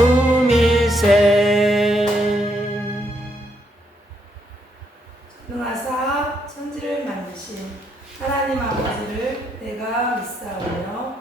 품이세. 전능하사 천지를 만드신 하나님 아버지를 내가 믿사오며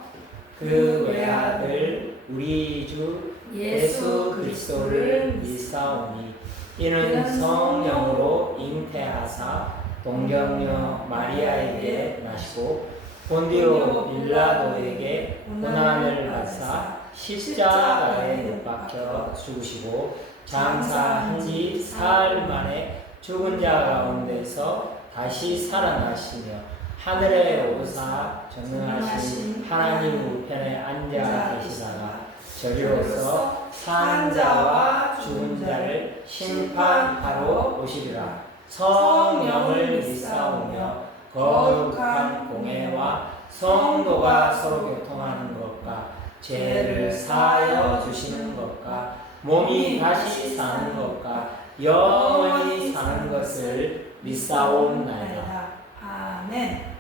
그 외아들 우리 주 예수 그리스도를 믿사오니 이는 성령으로 잉태하사 동정녀 마리아에게 나시고 본디오 빌라도에게 고난을 받사 십자가에 못 박혀 죽으시고 장사한 지 사흘 만에 죽은 자 가운데서 다시 살아나시며 하늘에 오르사 전능하신 하나님 우편에 앉아 계시다가 저리로서 산 자와 죽은 자를 심판하러 오시리라. 성령을 믿사오며 거룩한 공회와 성도가 서로 교통하는 것과 죄를 사하여 주시는 것과 몸이 다시 사는 것과 영원히 사는 것을 믿사옵나이다. 아멘.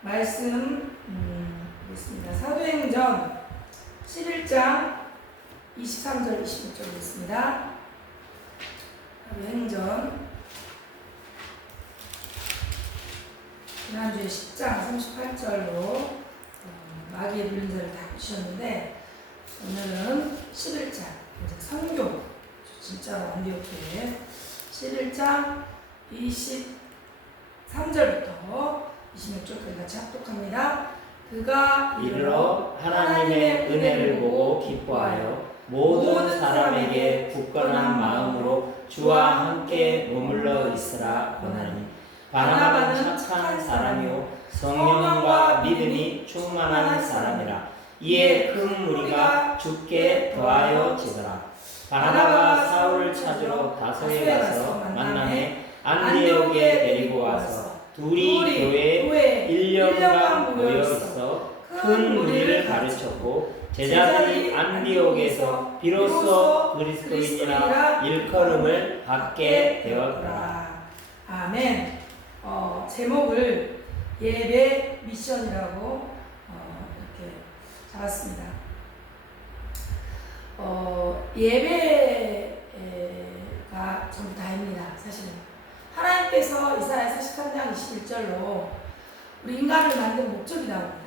말씀 있습니다. 사도행전 11장 23절 26절 있습니다. 사도행전 지난주에 10장 38절로 마귀의 눌린 자를 다 붙이셨는데 오늘은 11장 성교 진짜로 안디옥교회 11장 23절부터 26절까지 같이 합독합니다. 그가 이르러 하나님의 은혜를 보고 기뻐하여 모든 사람에게 굳건한 마음으로 주와 함께 머물러 있으라 권하니 바나바는 착한 사람이요 성령과 믿음이 충만한 사람이라. 이에 큰 무리가 주께 더하여 지더라. 바나바가 사울을 찾으러 다소에 가서 만남에 안디옥에 데리고 와서 둘이 교회에 1년간 모여 있어 큰 무리를 가르쳤고 제자들이 안디옥에서 비로소 그리스도인이라 일컬음을 받게 되었더라. 아멘. 제목을 예배 미션이라고 이렇게 잡았습니다. 예배가 전부 다입니다. 사실은 하나님께서 이사야 43장 21절로 우리 인간을 만든 목적이 나옵니다.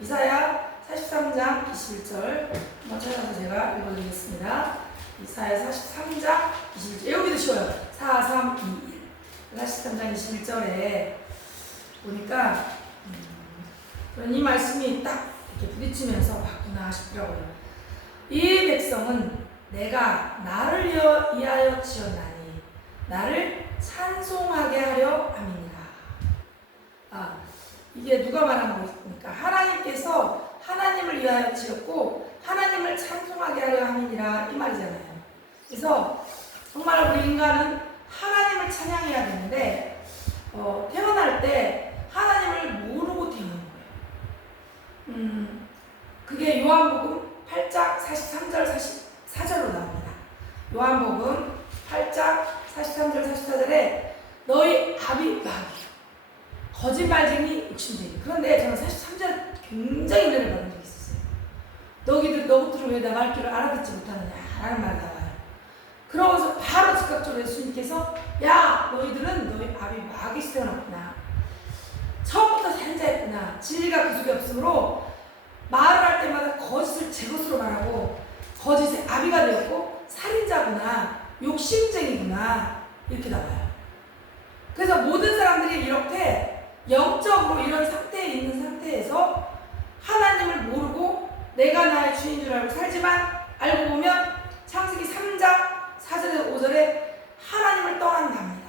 이사야 43장 21절 한번 찾아서 제가 읽어드리겠습니다. 이사야 43장 21절 여기도 쉬워요. 4, 3, 2, 1 43장 21절에 보니까 저는 이 말씀이 딱 이렇게 부딪히면서 맞구나 싶더라고요. 이 백성은 내가 나를 위하여 지었나니 나를 찬송하게 하려 함이니라. 이게 누가 말한 것입니까? 하나님께서 하나님을 위하여 지었고 하나님을 찬송하게 하려 함이니라 이 말이잖아요. 그래서 정말 우리 인간은 하나님을 찬양해야 되는데 태어날 때 하나님을 모르고 태어난 거예요. 그게 요한복음 8장 43절 44절로 나옵니다. 요한복음 8장 43절 44절에 너희 아비 마귀 거짓말쟁이 욕심쟁이. 그런데 저는 43절 굉장히 은혜를 받은 적이 있었어요. 너희들은 왜 나 말귀를 알아듣지 못하느냐 라는 말 나와요. 그러고서 바로 즉각적으로 예수님께서 야 너희들은 너희 아비 마귀에서 태어났구나. 처음부터 산자였구나. 진리가 그 속에 없으므로 말을 할 때마다 거짓을 제 것으로 말하고 거짓의 아비가 되었고 살인자구나. 욕심쟁이구나. 이렇게 나와요. 그래서 모든 사람들이 이렇게 영적으로 이런 상태에 있는 상태에서 하나님을 모르고 내가 나의 주인 줄 알고 살지만 알고 보면 창세기 3장 4절에서 5절에 하나님을 떠난답니다.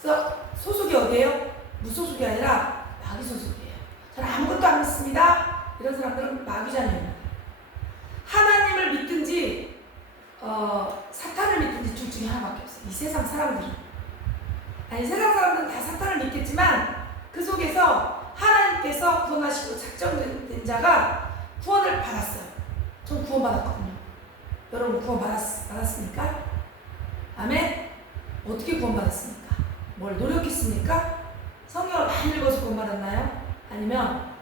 그래서 소속이 어디예요? 무소속이 아니라 마귀 소속이에요. 저는 아무것도 안 믿습니다. 이런 사람들은 마귀 자녀입니다. 하나님을 믿든지 사탄을 믿든지 둘 중에 하나밖에 없어요. 이 세상 사람들은. 아니 세상 사람들은 다 사탄을 믿겠지만 그 속에서 하나님께서 구원하시고 작정된 자가 구원을 받았어요. 전 구원받았거든요. 여러분 구원받았습니까? 아멘? 어떻게 구원받았습니까? 뭘 노력했습니까? 성경을 많이 읽어서 구원받았나요? 아니면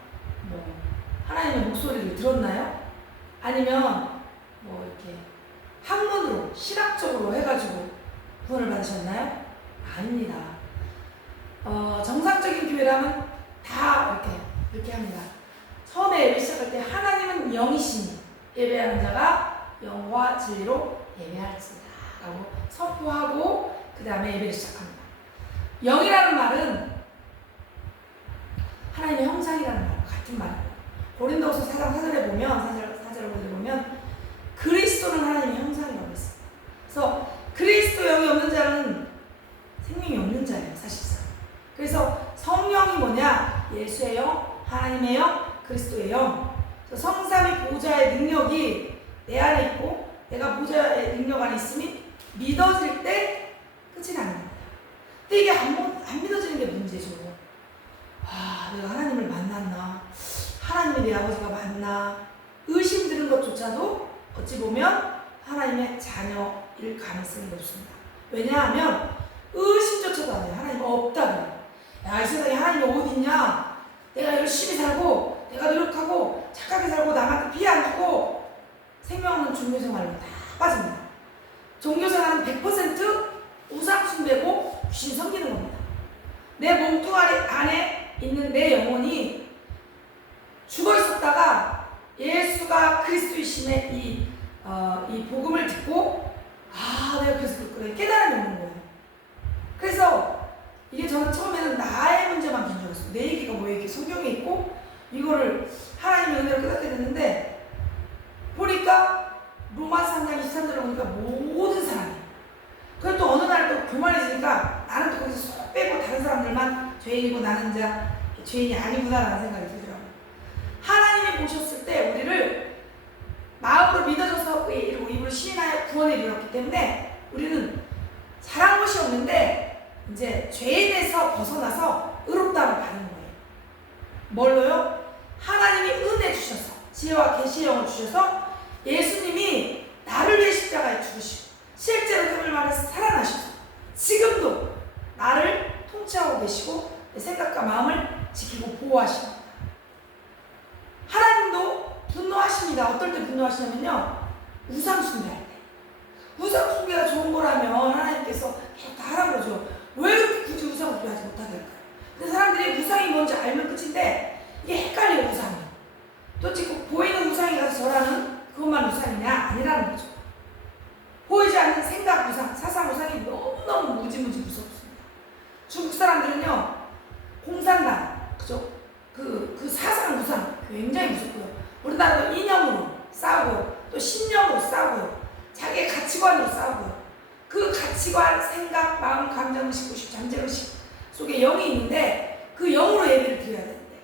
하나님의 목소리를 들었나요? 아니면 아니면 뭐 이렇게 학문으로 신학적으로 해가지고 구원을 받으셨나요? 아닙니다. 정상적인 교회라면 다 이렇게 합니다. 처음에 예배 시작할 때 하나님은 영이시니 예배하는 자가 영과 진리로 예배할지니라 라고 선포하고 그 다음에 예배를 시작합니다. 영이라는 말은 하나님의 형상이라는 말 같은 말입니다. 고린도후서 4장 4절에 보면 4절을 보면 그리스도는 하나님의 형상이라고 했습니다. 그래서 그리스도 영이 없는 자는 생명이 없는 자예요, 사실상. 그래서 성령이 뭐냐? 예수의 영, 하나님의 영, 그리스도의 영. 성삼위 보좌의 능력이 내 안에 있고 내가 보좌의 능력 안에 있으니 믿어질 때 끝이 나는 겁니다. 근데 이게 안 믿어지는 게 문제죠. 내가 하나님을 만났나? 하나님이 내 아버지가 맞나? 의심 드는 것조차도 어찌 보면 하나님의 자녀일 가능성이 높습니다. 왜냐하면 의심조차도 안 해요. 하나님 없다고요. 야, 이 세상에 하나님이 어디 있냐? 내가 열심히 살고 내가 노력하고 착하게 살고 남한테 피해 안 주고 생명 없는 종교생활로 다 빠집니다. 종교생활은 100% 우상 숭배고 귀신 섬기는 겁니다. 내 몸뚱아리 안에 있는 내 영혼이 죽어 있었다가 예수가 그리스도이심의 이 복음을 듣고 내가 그래서 그렇구나 깨달음이 오는 거예요. 그래서 이게 저는 처음에는 나의 문제만 긴 줄 알았어요. 내 얘기가 뭐 이렇게 성경에 있고 이거를 하나님의 은혜로 깨닫게 됐는데 보니까 로마서 3장 23절을 보니까 모든 사람이 그리고 또 어느 날 또 교만해지니까 나는 또 거기서 쏙 빼고 다른 사람들만 죄인이고 나는 죄인이 아니구나라는 생각이 들더라고요. 하나님이 보셨을 때 우리를 마음으로 믿어줘서 입으로 시인하여 구원에 이르렀기 때문에 우리는 잘한 것이 없는데 이제 죄인에서 벗어나서 의롭다함을 받는 거예요. 뭘로요? 하나님이 은혜 주셔서 지혜와 계시의 영을 주셔서 예수님이 나를 위해 십자가에 죽으시고 실제로 하늘 말에서 살아나셔서 지금도 나를 통치하고 계시고 내 생각과 마음을 지키고 보호하십니다. 하나님도 분노하십니다. 어떨 때 분노하시냐면요, 우상 숭배할 때. 우상 숭배가 좋은 거라면 하나님께서 계속 다 하라고 그러죠. 왜 그렇게 굳이 우상 숭배하지 못하게 할까요? 근데 사람들이 우상이 뭔지 알면 끝인데 이게 헷갈려요. 우상이 도대체 보이는 우상이 가서 저라는 그것만 우상이냐? 아니라는 거죠. 보이지 않는 생각 우상, 사상 우상이 너무너무 무지무지 무섭습니다. 중국 사람들은요, 공산당, 그죠? 그 사상 우상 굉장히 무섭고요. 우리나라도 이념으로 싸우고요. 또 신념으로 싸우고요. 자기의 가치관으로 싸우고요. 그 가치관, 생각, 마음, 감정, 의식, 의식, 잠재의식 속에 영이 있는데 그 영으로 예배를 드려야 되는데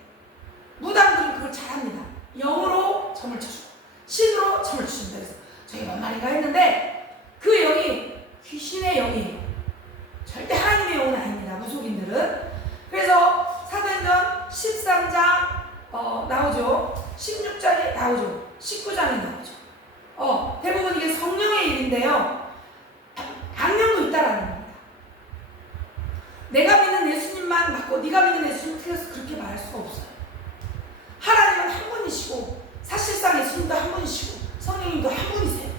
무당들은 그걸 잘합니다. 영으로 점을 쳐주고 신으로 점을 치신다. 그래서 저게 뭔 말인가 했는데 그 영이 귀신의 영이에요. 절대 하나님의 영은 아닙니다. 무속인들은. 그래서 사도행전 13장 나오죠. 16장에 나오죠. 19장에 나오죠. 대부분 이게 성령의 일인데요. 악령도 있다라는 겁니다. 내가 믿는 예수님만 맞고 네가 믿는 예수님 틀려서 그렇게 말할 수가 없어요. 하나님은 한 분이시고 사실상 예수님도 한 분이시고 성령님도 한 분이세요.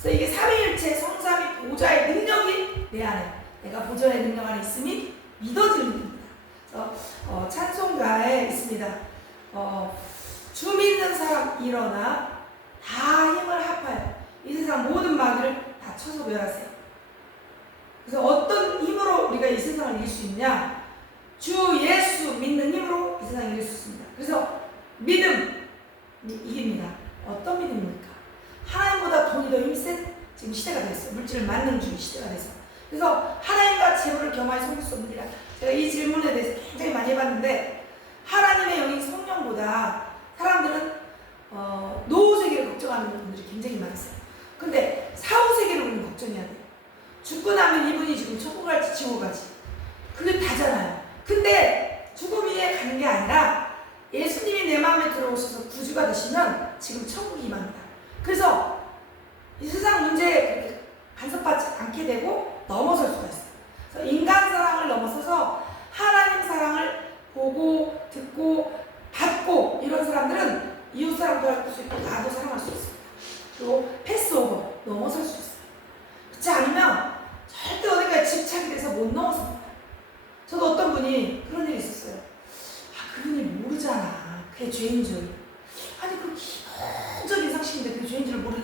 그래서 이게 삼위일체 성삼위 보좌의 능력이 내 안에, 내가 보좌의 능력 안에 있으니 믿어지는 겁니다. 그래서 찬송가에 있습니다. 주 믿는 사람 일어나 다 힘을 합하여 이 세상 모든 마귀를 다 쳐서 멸하세요. 그래서 어떤 힘으로 우리가 이 세상을 이길 수 있냐? 주 예수 믿는 힘으로 이 세상을 이길 수 있습니다. 그래서 믿음 이깁니다. 어떤 믿음입니까? 하나님보다 돈이 더 힘센 지금 시대가 됐어요. 물질을 만능주의 시대가 돼서. 그래서 하나님과 재물을 겸하여 섬길 수 없느니라. 제가 이 질문에 대해서 굉장히 많이 해봤는데 하나님의 영인 성령보다 사람들은 노후세계를 걱정하는 분들이 굉장히 많았어요. 근데 사후세계를 우리는 걱정해야 돼요. 죽고 나면 이분이 지금 천국 갈지 지옥 갈지 그게 다잖아요. 근데 죽음 위에 가는 게 아니라 예수님이 내 마음에 들어오셔서 구주가 되시면 지금 천국이 임합니다. 그래서 이 세상 문제에 그렇게 간섭받지 않게 되고 넘어설 수가 있어요. 그래서 인간 사랑을 넘어서서 하나님 사랑을 보고 듣고 받고 이런 사람들은 이웃 사랑도 할 수 있고 나도 사랑할 수 있습니다.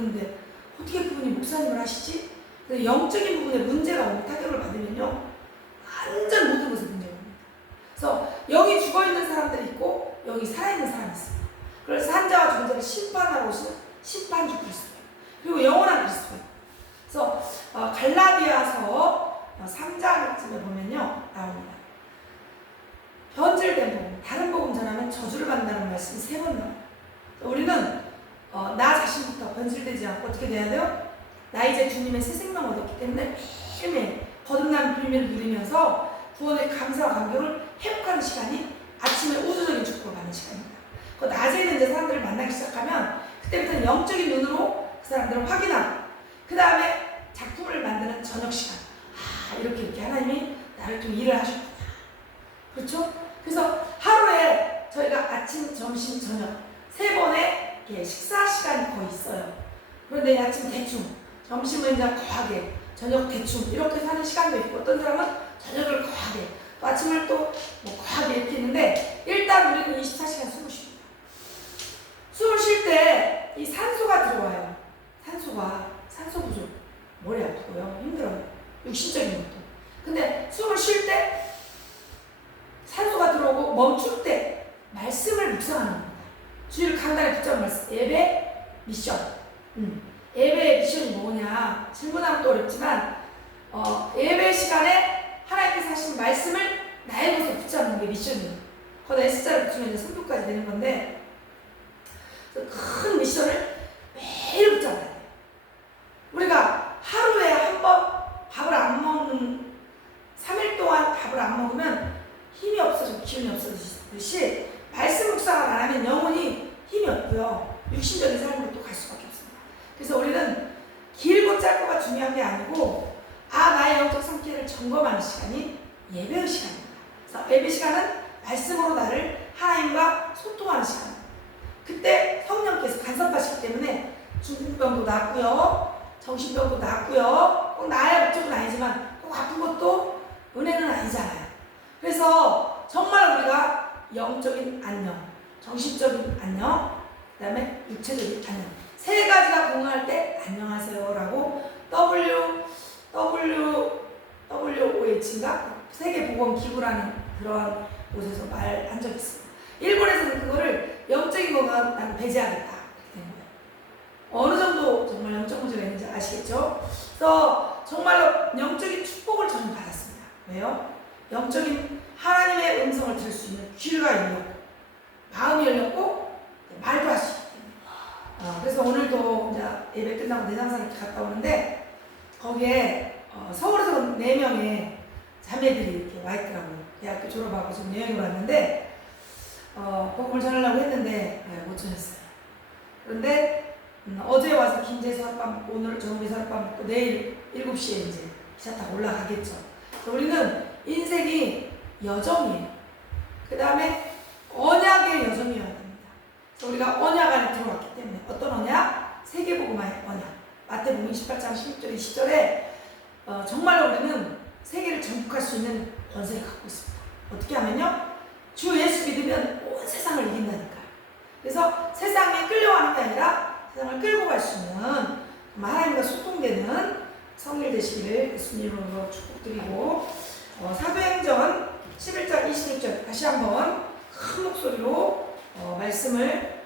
모르는데 어떻게 그분이 목사님을 하시지? 그래서 영적인 부분에 문제가 오면 타격을 받으면요 완전 모든 것에 문제가 옵니다. 그래서 영이 죽어있는 사람들이 있고 영이 살아있는 사람이 있어요. 그래서 산자와 죽은 자를 심판하러 오시는 심판주 그리스도예요. 그리고 영원한 그리스도예요. 그래서 갈라디아서 3장쯤에 보면요 나옵니다. 변질된 복음, 다른 복음 전하면 저주를 받는다는 말씀이 3번 나와요. 우리는 나 자신부터 변질되지 않고 어떻게 돼야 돼요? 나 이제 주님의 새 생명 얻었기 때문에 매일매일 거듭난 비밀을 누리면서 구원의 감사와 감격을 회복하는 시간이 아침에 우주적인 축복을 받는 시간입니다. 그 낮에는 이제 사람들을 만나기 시작하면 그때부터는 영적인 눈으로 그 사람들을 확인하고 그 다음에 작품을 만드는 저녁 시간. 이렇게 하나님이 나를 좀 일을 하셨구나. 그렇죠? 그래서 하루에 저희가 아침, 점심, 저녁 3번의 식사 시간이 거의 있어요. 그런데 아침 대충, 점심은 이제 거하게, 저녁 대충 이렇게 사는 시간도 있고 어떤 사람은 저녁을 거하게, 또 아침을 또 뭐 거하게 이렇게 있는데 일단 우리는 24시간 숨을 쉽니다. 숨을 쉴 때 이 산소가 들어와요. 산소 부족, 머리 아프고요, 힘들어요. 육신적인 것도. 근데 숨을 쉴 때 산소가 들어오고 멈출 때 말씀을 묵상하는 겁니다. 주의를 간단히 붙잡은 말씀. 예배 미션. 예배의 미션이 뭐냐? 질문하면 또 어렵지만 예배 시간에 하나님께서 하신 말씀을 나의 것에 붙잡는 게 미션이에요. 거기다 S자를 붙이면 이제 선교까지 되는 건데 큰 미션을 매일 붙잡아야 돼요. 우리가 하루에 한 번 밥을 안 먹는 3일 동안 밥을 안 먹으면 힘이 없어지고 기운이 없어지듯이 말씀 묵상을 안 하면 영혼이 힘이 없고요. 육신적인 삶으로 또 갈 수밖에 없습니다. 그래서 우리는 길고 짧고가 중요한 게 아니고 나의 영적 상태를 점검하는 시간이 예배의 시간입니다. 그래서 예배 시간은 말씀으로 나를 하나님과 소통하는 시간입니다. 그때 성령께서 간섭하시기 때문에 중풍병도 낫고요. 정신병도 낫고요. 꼭 나의 목적은 아니지만 꼭 아픈 것도 은혜는 아니잖아요. 그래서 정말 우리가 영적인 안녕, 정신적인 안녕, 그 다음에 육체적인 안녕 3가지가 공유할 때 안녕하세요 라고 WOH인가? 세계보건기구라는 그런 곳에서 말한 적이 있습니다. 일본에서는 그거를 영적인 것만 나는 배제하겠다 이렇게 된 거예요. 어느 정도 정말 영적 문제가 있는지 아시겠죠? 그래서 정말로 영적인 축복을 저는 받았습니다. 왜요? 영적인 하나님의 음성을 들을 수 있는 귀가 열렸고 마음이 열렸고 말도 할 수 있기 때문에 그래서 오늘도 이제 예배 끝나고 내장산 이렇게 갔다 오는데 거기에 서울에서 온 4명의 자매들이 이렇게 와 있더라고요. 대학교 졸업하고 지금 여행을 왔는데 복음을 전하려고 했는데 못 전했어요. 그런데 어제 와서 김제에서 하룻밤 묵고 오늘 정부에서 하룻밤 묵고 내일 7시에 이제 기차 타고 올라가겠죠. 그래서 우리는 인생이 여정이에요. 그 다음에 언약의 여정이어야 됩니다. 그래서 우리가 언약 안에 들어왔기 때문에 어떤 언약? 세계복음화의 언약. 마태복음 28장 16절 20절에 정말로 우리는 세계를 정복할 수 있는 권세를 갖고 있습니다. 어떻게 하면요? 주 예수 믿으면 온 세상을 이긴다니까요. 그래서 세상에 끌려가는 게 아니라 세상을 끌고 갈 수 있는 하나님과 소통되는 성일 되시기를 예수님으로 축복드리고 사도행전 11장 26절 다시 한번 큰 목소리로 말씀을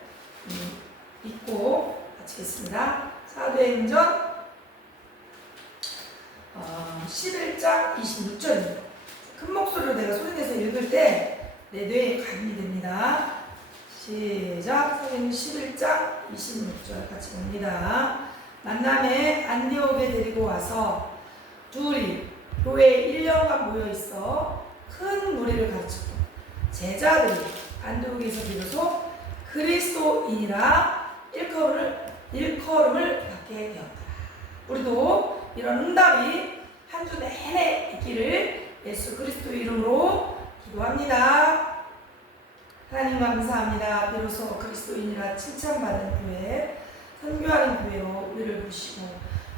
읽고 마치겠습니다. 사도행전 11장 26절입니다. 큰 목소리로 내가 소리내서 읽을 때 내 뇌에 감이 됩니다. 시작. 사도행전 11장 26절 같이 봅니다. 만남에 안디옥에 데리고 와서 둘이 교회에 1년간 모여있어 큰 무리를 가르쳤고 제자들이 안디옥에서 비로소 그리스도인이라 일컬음을 받게 되었다. 우리도 이런 응답이 한 주 내내 있기를 예수 그리스도 이름으로 기도합니다. 하나님 감사합니다. 비로소 그리스도인이라 칭찬받는 교회, 선교하는 교회로 우리를 부시고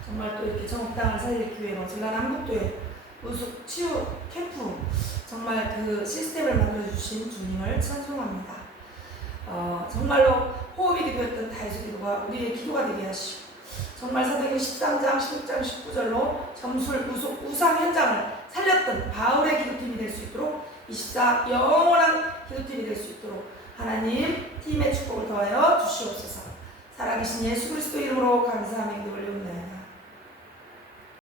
정말 또 이렇게 정옥당을 살릴 교회로 전남 한북도에 무숙 치유 캠프 정말 그 시스템을 만들어주신 주님을 찬송합니다. 정말로 호흡이 기도했던 다윗의 기도가 우리의 기도가 되게 하시고 정말 사도행전 13장, 16장, 19절로 점술 우상 현장을 살렸던 바울의 기도팀이 될 수 있도록 24 영원한 기도팀이 될 수 있도록 하나님 팀의 축복을 더하여 주시옵소서. 살아계신 예수 그리스도 이름으로 감사하며 기도 올려옵나이다.